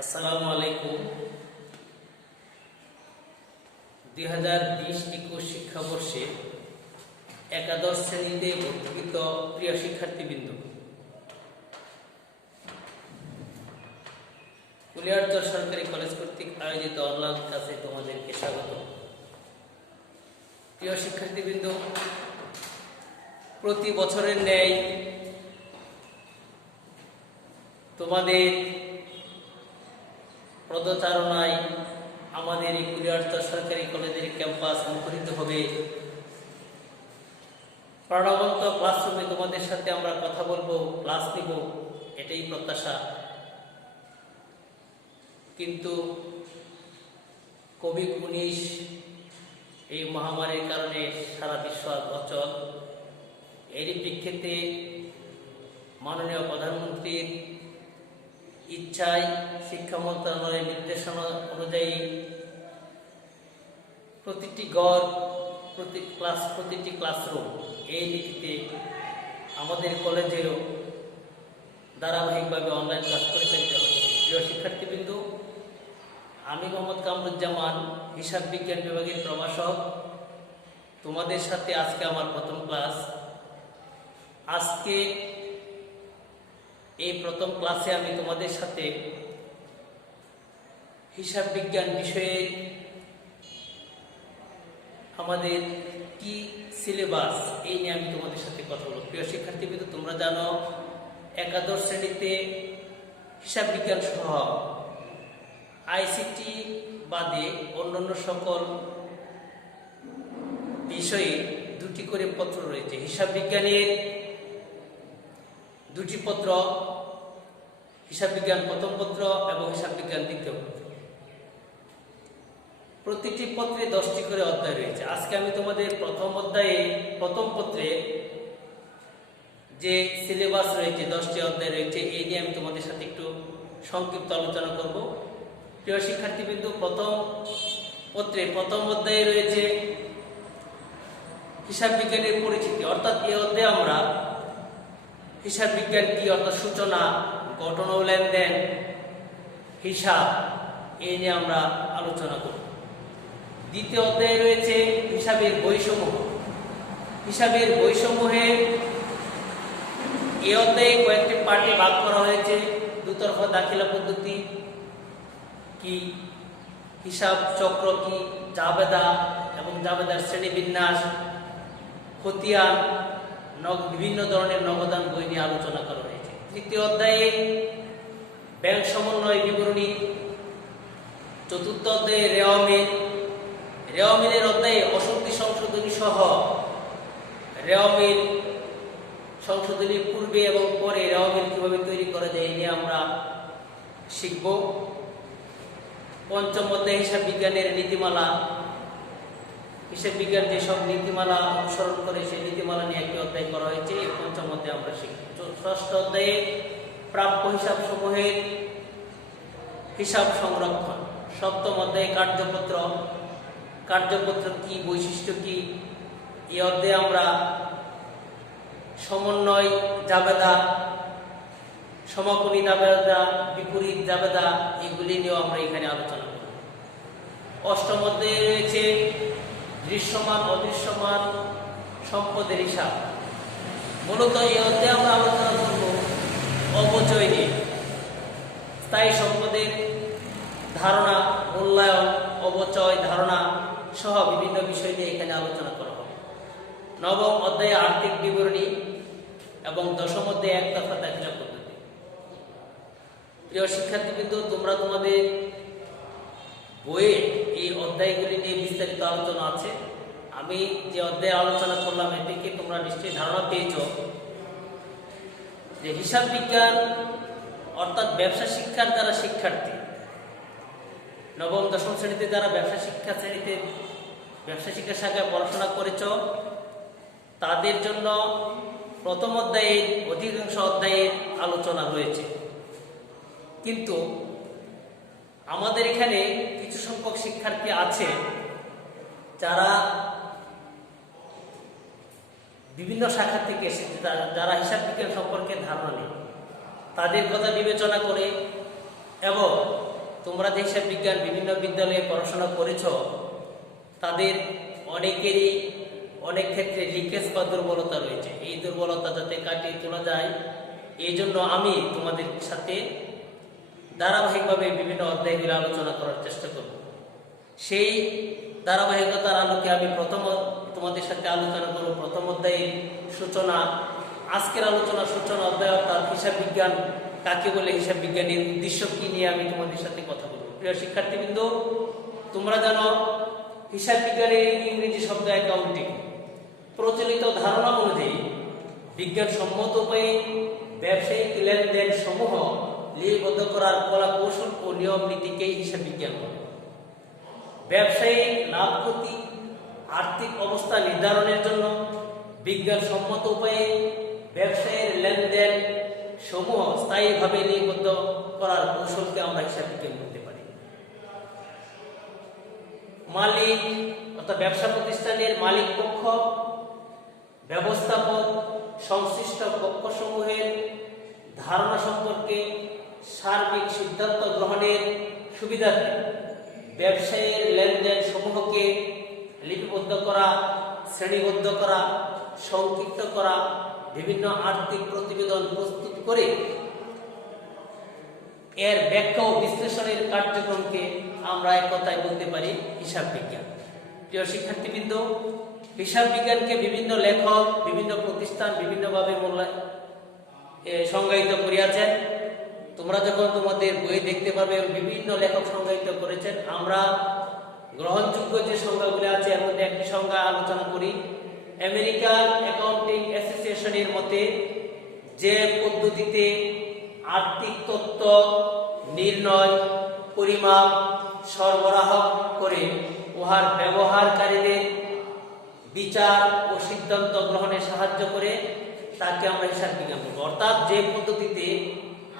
আসসালামু আলাইকুম। 2020-21 শিক্ষাবর্ষে একাদশ শ্রেণীতে ভর্তিকৃত প্রিয় শিক্ষার্থীবৃন্দ, কুলিয়ারচর সরকারি কলেজ কর্তৃক আয়োজিত অনলাইন ক্লাসে তোমাদেরকে স্বাগত। প্রিয় শিক্ষার্থীবৃন্দ, প্রতি বছরের ন্যায় তোমাদের পদচারণায় আমাদের এই কুলিয়ারচর সরকারি কলেজের ক্যাম্পাস মুখরিত হবে। প্রাণবন্ত ক্লাসরুমে তোমাদের সাথে আমরা কথা বলবো, ক্লাস নিব, এটাই প্রত্যাশা। কিন্তু কোভিড-19 এই মহামারীর কারণে সারা বিশ্ব অচল। এরই প্রেক্ষিতে মাননীয় প্রধানমন্ত্রীর ইচ্ছায় শিক্ষা মন্ত্রণালয়ের নির্দেশনা অনুযায়ী প্রতিটি গড়, প্রতিটি ক্লাসরুম এই নীতিতে আমাদের কলেজেরও ধারাবাহিকভাবে অনলাইন ক্লাস পরিচালিত হচ্ছে। প্রিয় শিক্ষার্থীবৃন্দ, আমি মোহাম্মদ কামরুজ্জামান, হিসাব বিজ্ঞান বিভাগের প্রভাষক। তোমাদের সাথে আজকে আমার প্রথম ক্লাস। আজকে এই প্রথম ক্লাসে আমি তোমাদের সাথে হিসাব বিজ্ঞান বিষয়ে আমাদের কি সিলেবাস এই নিয়ে আমি তোমাদের সাথে কথা বলব। প্রিয় শিক্ষার্থীবৃন্দ, তোমরা জানো একাদশ শ্রেণীতে হিসাব বিজ্ঞান সহ আইসিটি বাদে অন্যান্য সকল বিষয়ে দুটি করে পত্র রয়েছে। হিসাব বিজ্ঞানের দুটি পত্র, হিসাব বিজ্ঞান প্রথম পত্র এবং হিসাব বিজ্ঞান দ্বিতীয় পত্র। প্রতিটি পত্রে 10টি করে অধ্যায় রয়েছে। আজকে আমি তোমাদের প্রথম পত্রে যে সিলেবাস রয়েছে, 10টি অধ্যায় রয়েছে, এই নিয়ে আমি তোমাদের সাথে একটু সংক্ষিপ্ত আলোচনা করব। প্রিয় শিক্ষার্থীবৃন্দ, প্রথম পত্রে প্রথম অধ্যায়ে রয়েছে হিসাব বিজ্ঞানের পরিচিতি। অর্থাৎ এই অধ্যায়ে আমরা হিসাব বিজ্ঞান কি, অর্থাৎ সূচনা, গঠন ও লেনদেন, হিসাব, এই নিয়ে আমরা আলোচনা করব। দ্বিতীয় অধ্যায়ে রয়েছে হিসাবের বইসমূহ। হিসাবের বইসমূহের এই অধ্যায়ে কয়েকটি পার্টে ভাগ করা হয়েছে। দুতরফা দাখিলা পদ্ধতি কি, হিসাব চক্র কি, জাবেদা এবং জাবেদার শ্রেণীবিন্যাস, খতিয়ান, বিভিন্ন ধরনের নগদান বই নিয়ে আলোচনা করা হয়েছে। তৃতীয় অধ্যায়ে ব্যাংক সমন্বয় বিবরণী। চতুর্থ অধ্যায়ে রেওয়ামিলের অধ্যায়ে অশক্তি সংশোধনী সহ রেওয়ামিল সংশোধনীর পূর্বে এবং পরে রেওয়ামিল কিভাবে তৈরি করা যায় এই নিয়ে আমরা শিখব। পঞ্চম অধ্যায়ে হিসাব বিজ্ঞানের নীতিমালা। হিসাব বিজ্ঞান যেসব নীতিমালা অনুসরণ করে সেই নীতিমালা নিয়ে একটি অধ্যায় করা হয়েছে। এই পঞ্চম অধ্যায়ে আমরা শিখব। ষষ্ঠ অধ্যায়ে প্রাপ্য হিসাব সমূহের হিসাব সংরক্ষণ। সপ্তম অধ্যায়ে কার্যপত্র কি, বৈশিষ্ট্য কি, এই অধ্যায়ে আমরা সমন্বয় জাবেদা, সমাপনী জাবেদা, বিপরীত জাবেদা, এগুলি নিয়েও আমরা এখানে আলোচনা করব। অষ্টম অধ্যায়ে রয়েছে দৃশ্যমান অদৃশ্যমান সম্পদের হিসাব। মূলত এই অধ্যায়ে আমরা আলোচনা করব অপচয় নিয়ে। স্থায়ী সম্পদের ধারণা, মূল্যায়ন, অপচয় ধারণা সহ বিভিন্ন বিষয় নিয়ে এখানে আলোচনা করা হবে। নবম অধ্যায়ে আর্থিক বিবরণী এবং দশম অধ্যায়ে একতরফা দাখিলা পদ্ধতি। প্রিয় শিক্ষার্থীবৃন্দ, তোমরা তোমাদের বইয়ে এই অধ্যায়গুলি নিয়ে বিস্তারিত আলোচনা আছে। আমি যে অধ্যায়ে আলোচনা করলাম এ থেকে তোমরা নিশ্চয়ই ধারণা পেয়েছ যে হিসাব বিজ্ঞান অর্থাৎ ব্যবসা শিক্ষার যারা শিক্ষার্থী, নবম দশম শ্রেণীতে যারা ব্যবসা শিক্ষা শাখায় পড়াশোনা করেছ, তাদের জন্য প্রথম অধ্যায়ে অধিকাংশ অধ্যায়ের আলোচনা রয়েছে। কিন্তু আমাদের এখানে কিছু সংখ্যক শিক্ষার্থী আছে যারা বিভিন্ন শাখা থেকে এসেছে, যারা হিসাব বিজ্ঞান সম্পর্কে ধারণা নেই। তাদের কথা বিবেচনা করে এবং তোমরা যে হিসাব বিজ্ঞান বিভিন্ন বিদ্যালয়ে পড়াশোনা করেছ, তাদের অনেকেরই অনেক ক্ষেত্রে লিকেজ বা দুর্বলতা রয়েছে। এই দুর্বলতা যাতে কাটিয়ে তোলা যায়, এই জন্য আমি তোমাদের সাথে ধারাবাহিকভাবে বিভিন্ন অধ্যায়গুলো আলোচনা করার চেষ্টা করব। সেই ধারাবাহিকতার আলোকে আমি তোমাদের সাথে আলোচনা করব প্রথম অধ্যায়ের সূচনা। আজকের আলোচনার সূচনা অধ্যায় অর্থাৎ হিসাব বিজ্ঞান কাকে বলে, হিসাব বিজ্ঞানের উদ্দেশ্য কি নিয়ে আমি তোমাদের সাথে কথা বলবো। প্রিয় শিক্ষার্থীবৃন্দ, তোমরা জানো হিসাব বিজ্ঞানের ইংরেজি শব্দ অ্যাকাউন্টিং। প্রচলিত ধারণা অনুযায়ী বিজ্ঞানসম্মত উপায়ে ব্যবসায়িক লেনদেন সমূহ লিপিবদ্ধ করার কলা কৌশল ও নিয়ম নীতিকেই হিসাব বিজ্ঞান বলে। ব্যবসায়িক লাভ ক্ষতি আর্থিক অবস্থা নির্ধারণের জন্য বিজ্ঞানসম্মত উপায়ে ব্যবসায়ের লেনদেন সমূহ স্থায়ীভাবে লিপিবদ্ধ করার কৌশলকে আমরা হিসাব বিজ্ঞান বলতে পারি। মালিক অর্থাৎ ব্যবসা প্রতিষ্ঠানের মালিক পক্ষ, ব্যবস্থাপক, সংশ্লিষ্ট পক্ষসমূহের ধারণা সম্পর্কে সার্বিক সিদ্ধান্ত গ্রহণের সুবিধার্থে ব্যবসায়ের লেনদেন সমূহকে লিপিবদ্ধ করা, শ্রেণীবদ্ধ করা, সংক্ষিপ্ত করা, বিভিন্ন আর্থিক প্রতিবেদন প্রস্তুত করে এর ব্যাখ্যা ও বিশ্লেষণের কার্যক্রমকে আমরা এক কথায় বলতে পারি হিসাব বিজ্ঞান। প্রিয় শিক্ষার্থীবৃন্দ, হিসাব বিজ্ঞানকে বিভিন্ন লেখক, বিভিন্ন প্রতিষ্ঠান বিভিন্নভাবে সংজ্ঞায়িত করিয়াছেন। তোমরা যখন তোমাদের বই দেখতে পাবে বিভিন্ন লেখক সংজ্ঞায়িত করেছেন। আমরা গ্রহণযোগ্য যে সংজ্ঞাগুলি আছে এর মধ্যে একটি সংজ্ঞা আলোচনা করি। আমেরিকান অ্যাকাউন্টিং অ্যাসোসিয়েশনের মতে যে পদ্ধতিতে আর্থিক তথ্য নির্ণয়, পরিমাপ, সরবরাহ করে উহার ব্যবহারকারীদের বিচার ও সিদ্ধান্ত গ্রহণে সাহায্য করে তাকে আমরা হিসাব বিজ্ঞান বলব। অর্থাৎ যে পদ্ধতিতে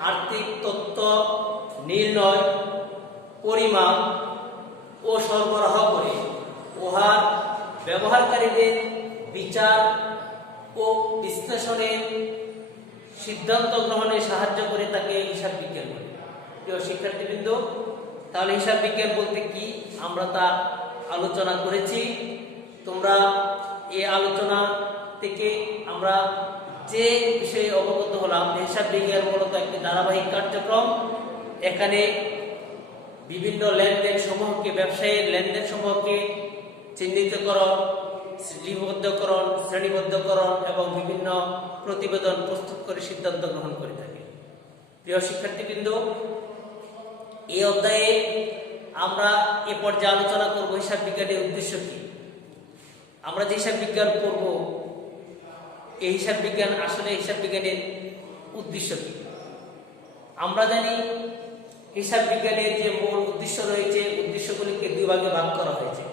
আর্থিক তথ্য নির্ণয়, পরিমাপ ও সরবরাহ করে উহার ব্যবহারকারীদের বিচার ও বিশ্লেষণে সিদ্ধান্ত গ্রহণে সাহায্য করে তাকে হিসাব বিজ্ঞান বলে। প্রিয় শিক্ষার্থীবৃন্দ, তাহলে হিসাব বিজ্ঞান বলতে কি আমরা তা আলোচনা করেছি। তোমরা এই আলোচনা থেকে আমরা যে বিষয়ে অবগত হলাম, হিসাব বিজ্ঞান মূলত একটি ধারাবাহিক কার্যক্রম। এখানে বিভিন্ন লেনদেন সমূহকে, ব্যবসায়ের লেনদেন সমূহকে চিহ্নিতকরণ, লিপিবদ্ধকরণ, শ্রেণীবদ্ধকরণ এবং বিভিন্ন প্রতিবেদন প্রস্তুত করে সিদ্ধান্ত গ্রহণ করে থাকে। প্রিয় শিক্ষার্থীবৃন্দ, এই অধ্যায়ে আমরা এ পর্যায়ে আলোচনা করব হিসাব বিজ্ঞানের উদ্দেশ্য কি। আমরা যে হিসাব বিজ্ঞান পড়ব, এই হিসাব বিজ্ঞান আসলে হিসাব বিজ্ঞানের উদ্দেশ্য কি। আমরা জানি হিসাব বিজ্ঞানের যে মূল উদ্দেশ্য রয়েছে, উদ্দেশ্যগুলিকে দুই ভাগে ভাগ করা হয়েছে।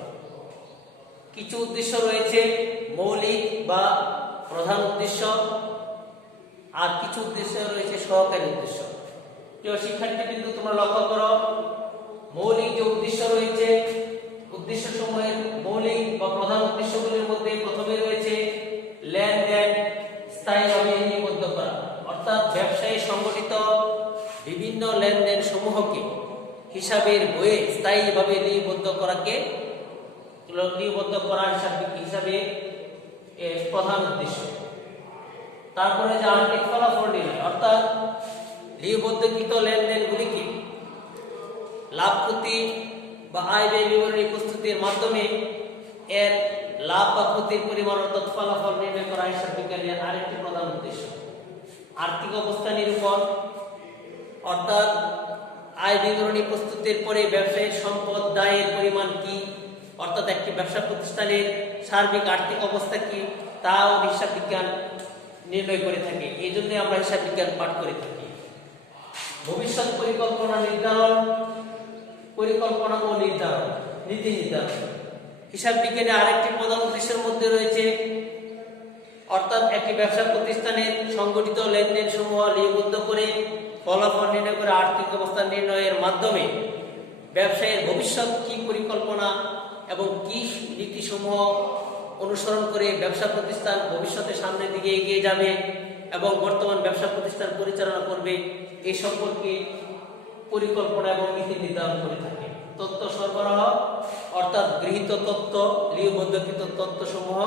কিছু উদ্দেশ্য রয়েছে মৌলিক বা প্রধান উদ্দেশ্য, আর কিছু উদ্দেশ্য রয়েছে সহকারী উদ্দেশ্য। প্রিয় শিক্ষার্থীবৃন্দ, তোমরা লক্ষ্য করো, মৌলিক যে উদ্দেশ্য রয়েছে, উদ্দেশ্য সমূহের মৌলিক বা প্রধান উদ্দেশ্যগুলির মধ্যে প্রথমে রয়েছে লেনদেন স্থায়ীভাবে লিপিবদ্ধ করা। অর্থাৎ ব্যবসায়ী সংগঠিত বিভিন্ন লেনদেন সমূহকে হিসাবের বইয়ে স্থায়ীভাবে লিপিবদ্ধ করা হিসাবে প্রধান উদ্দেশ্য। তারপরে যে আর্থিক ফলাফল নির্ণয়, অর্থাৎ লিপিবদ্ধকৃত লেনদেনগুলিকে লাভ ক্ষতি বা আয় ব্যয় বিবরণী প্রস্তুতির মাধ্যমে এর লাভ বা ক্ষতির পরিমাণ অর্থাৎ ফলাফল নির্ণয় করা হিসাব বিজ্ঞানের আরেকটি প্রধান উদ্দেশ্য। আর্থিক অবস্থা নিরূপণ, অর্থাৎ আয় বিবরণী প্রস্তুতের পরে ব্যবসায়িক সম্পদ দায়ের পরিমাণ কি, অর্থাৎ একটি ব্যবসা প্রতিষ্ঠানের সার্বিক আর্থিক অবস্থা কি, তাও হিসাব বিজ্ঞান নির্ণয় করে থাকে। এই জন্য আমরা হিসাব বিজ্ঞান পাঠ করে থাকি। ভবিষ্যৎ পরিকল্পনা নির্ধারণ, পরিকল্পনা ও নির্ধারণ, নীতি নির্ধারণ। হিসাব বিজ্ঞানের আরেকটি প্রধান উদ্দেশ্যের মধ্যে রয়েছে, অর্থাৎ একটি ব্যবসা প্রতিষ্ঠানের সংগঠিত লেনদেন সমূহ লিপিবদ্ধ করে ফলাফল নির্ণয় করে আর্থিক অবস্থা নির্ণয়ের মাধ্যমে ব্যবসায়ের ভবিষ্যৎ কি পরিকল্পনা এবং কি নীতিসমূহ অনুসরণ করে ব্যবসা প্রতিষ্ঠান ভবিষ্যতে সামনের দিকে এগিয়ে যাবে এবং বর্তমান ব্যবসা প্রতিষ্ঠান পরিচালনা করবে, এই সম্পর্কে পরিকল্পনা এবং নীতি নির্ধারণ করে থাকে। তথ্য সরবরাহ অর্থাৎ গৃহীত তথ্য, লিপিবদ্ধকৃত তথ্যসমূহ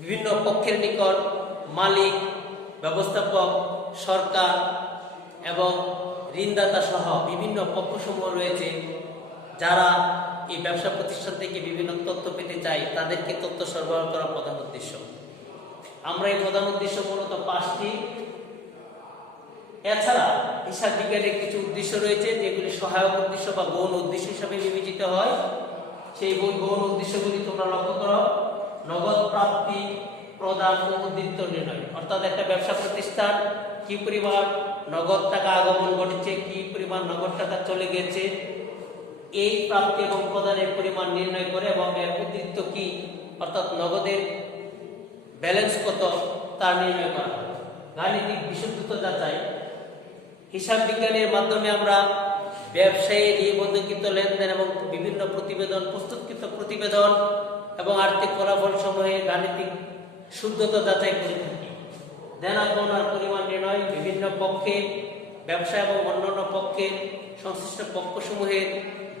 বিভিন্ন পক্ষের নিকট মালিক, ব্যবস্থাপক, সরকার এবং ঋণদাতা সহ বিভিন্ন পক্ষসমূহ রয়েছে, যারা এই ব্যবসা প্রতিষ্ঠান থেকে বিভিন্ন তথ্য পেতে চায়, তাদেরকে তথ্য সরবরাহ করা প্রধান উদ্দেশ্য। আমরা এই প্রধান উদ্দেশ্য মূলত 5টি। এছাড়া হিসাব বিজ্ঞানের কিছু উদ্দেশ্য রয়েছে, যেগুলি সহায়ক উদ্দেশ্য বা গৌণ উদ্দেশ্য হিসাবে বিবেচিত হয়। সেই গৌণ উদ্দেশ্যগুলি তোমরা লক্ষ্য করো। নগদ প্রাপ্তি, প্রদান ও উদ্বৃত্ত নির্ণয়, অর্থাৎ একটা ব্যবসা প্রতিষ্ঠান কি পরিমাণ নগদ টাকা আগমন ঘটেছে, কি পরিমাণ নগদ টাকা চলে গেছে, এই প্রাপ্তি এবং প্রদানের পরিমাণ নির্ণয় করে এবং এর উদ্বৃত্ত কি অর্থাৎ নগদের ব্যালেন্স কত তা নির্ণয় করা হয়। গাণিতিক বিশুদ্ধতা যাচাই, হিসাব বিজ্ঞানের মাধ্যমে আমরা ব্যবসায়ী লিপিবদ্ধকৃত লেনদেন এবং বিভিন্ন প্রতিবেদন, প্রস্তুতকৃত প্রতিবেদন এবং আর্থিক ফলাফল সমূহে গাণিতিক শুদ্ধতা যাচাই করে থাকি। দেনা পাওনার পরিমাণ নির্ণয়, বিভিন্ন পক্ষে ব্যবসা এবং অন্যান্য পক্ষে সংশ্লিষ্ট পক্ষসমূহের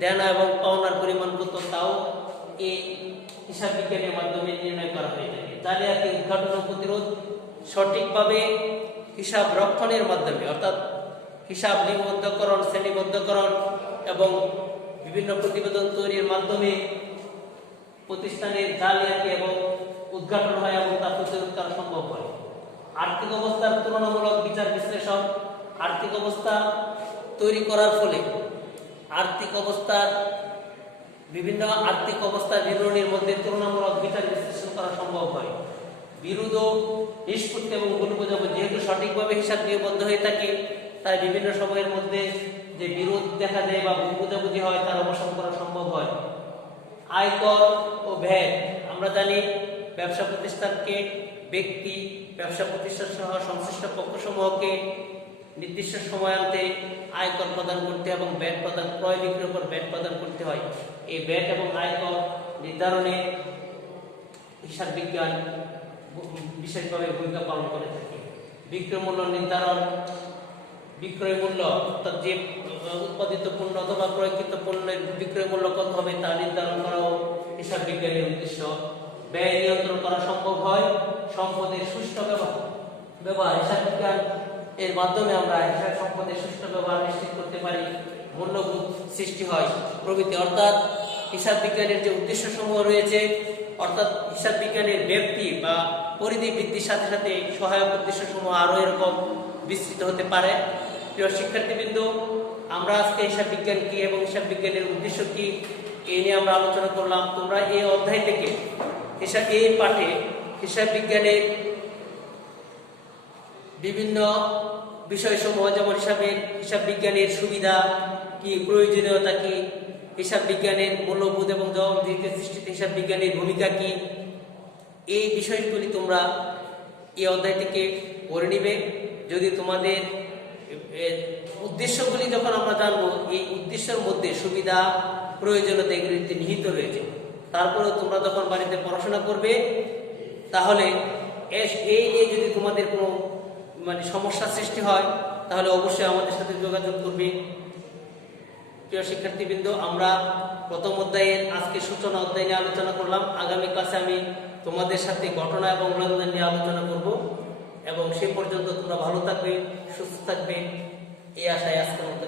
দেনা এবং পাওনার পরিমাণ কত তাও এই হিসাব বিজ্ঞানের মাধ্যমে নির্ণয় করা হয়ে থাকে। জালিয়াতি উদ্ঘাটন ও প্রতিরোধ, সঠিকভাবে হিসাব রক্ষণের মাধ্যমে অর্থাৎ হিসাব লিপিবদ্ধকরণ, শ্রেণীবদ্ধকরণ এবং বিভিন্ন প্রতিবেদন তৈরির মাধ্যমে প্রতিষ্ঠানের জালিয়াতি এবং উদ্ঘাটন হয় এবং তা প্রতিরোধ করা সম্ভব হয়। আর্থিক অবস্থার তুলনামূলক বিচার বিশ্লেষণ, আর্থিক অবস্থা তৈরি করার ফলে বিভিন্ন আর্থিক অবস্থার বিবরণীর মধ্যে তুলনামূলক বিচার বিশ্লেষণ করা সম্ভব হয়। বিরোধ, নিষ্পত্তি এবং ভুল বোঝাবুঝি, যেহেতু সঠিকভাবে হিসাব লিপিবদ্ধ হয়ে থাকে, তাই বিভিন্ন সময়ের মধ্যে যে বিরোধ দেখা যায় বা ভুল বোঝাবুঝি হয় তার অবসান করা সম্ভব হয়। আয়কর ও ভ্যাট, আমরা জানি ব্যবসা প্রতিষ্ঠানকে ব্যক্তি, ব্যবসা প্রতিষ্ঠান সহ সংশ্লিষ্ট পক্ষসমূহকে নির্দিষ্ট সময়ান্তে আয়কর প্রদান করতে এবং ভ্যাট প্রদান, ক্রয় বিক্রয়ের উপর ভ্যাট প্রদান করতে হয়। এই ভ্যাট এবং আয়কর নির্ধারণে হিসাব বিজ্ঞান বিশেষভাবে ভূমিকা পালন করে থাকে। বিক্রয় মূল্য নির্ধারণ, বিক্রয় মূল্য অর্থাৎ যে উৎপাদিত পণ্য অথবা ক্রয়কৃত পণ্যের বিক্রয় মূল্য কত হবে তা নির্ধারণ করাও হিসাব বিজ্ঞানের উদ্দেশ্য। ব্যয় নিয়ন্ত্রণ করা সম্ভব হয়। সম্পদের সুষ্ঠু ব্যবহার, হিসাব বিজ্ঞান এর মাধ্যমে আমরা হিসাব সম্পদের সুষ্ঠু ব্যবহার নিশ্চিত করতে পারি। মূল্যবোধ সৃষ্টি হয় প্রভৃতি। অর্থাৎ হিসাব বিজ্ঞানের যে উদ্দেশ্য সমূহ রয়েছে, অর্থাৎ হিসাব বিজ্ঞানের ব্যাপ্তি বা পরিধি বৃদ্ধির সাথে সাথে সহায়ক উদ্দেশ্য সমূহ আরো এরকম বিস্তৃত হতে পারে। প্রিয় শিক্ষার্থীবৃন্দ, আমরা আজকে হিসাব বিজ্ঞান কি এবং হিসাব বিজ্ঞানের উদ্দেশ্য কি এই নিয়ে আমরা আলোচনা করলাম। তোমরা এই অধ্যায় থেকে এই পাঠে হিসাব বিজ্ঞানের বিভিন্ন বিষয়সমূহ, যেমন হিসাব বিজ্ঞানের সুবিধা কি, প্রয়োজনীয়তা কি, হিসাব বিজ্ঞানের মূল্যবোধ এবং জবাবদিহিতা সৃষ্টিতে হিসাব বিজ্ঞানের ভূমিকা কি, এই বিষয়গুলি তোমরা এই অধ্যায় থেকে পড়ে নিবে। যদি তোমাদের উদ্দেশ্যগুলি যখন আমরা জানবো, এই উদ্দেশ্যের মধ্যে সুবিধা, প্রয়োজনীয়তা এগুলিতে নিহিত রয়েছে। তারপরে তোমরা যখন বাড়িতে পড়াশোনা করবে, তাহলে এই নিয়ে যদি তোমাদের কোনো সমস্যা সৃষ্টি হয়, তাহলে অবশ্যই আমাদের সাথে যোগাযোগ করবে। প্রিয় শিক্ষার্থীবৃন্দ, আমরা প্রথম অধ্যায়ের আজকে সূচনা অধ্যায় নিয়ে আলোচনা করলাম। আগামী ক্লাসে আমি তোমাদের সাথে ঘটনা এবং লেনদেন নিয়ে আলোচনা করব, এবং সে পর্যন্ত তোমরা ভালো থাকবে, সুস্থ থাকবে, এই আশায় আজকের মতো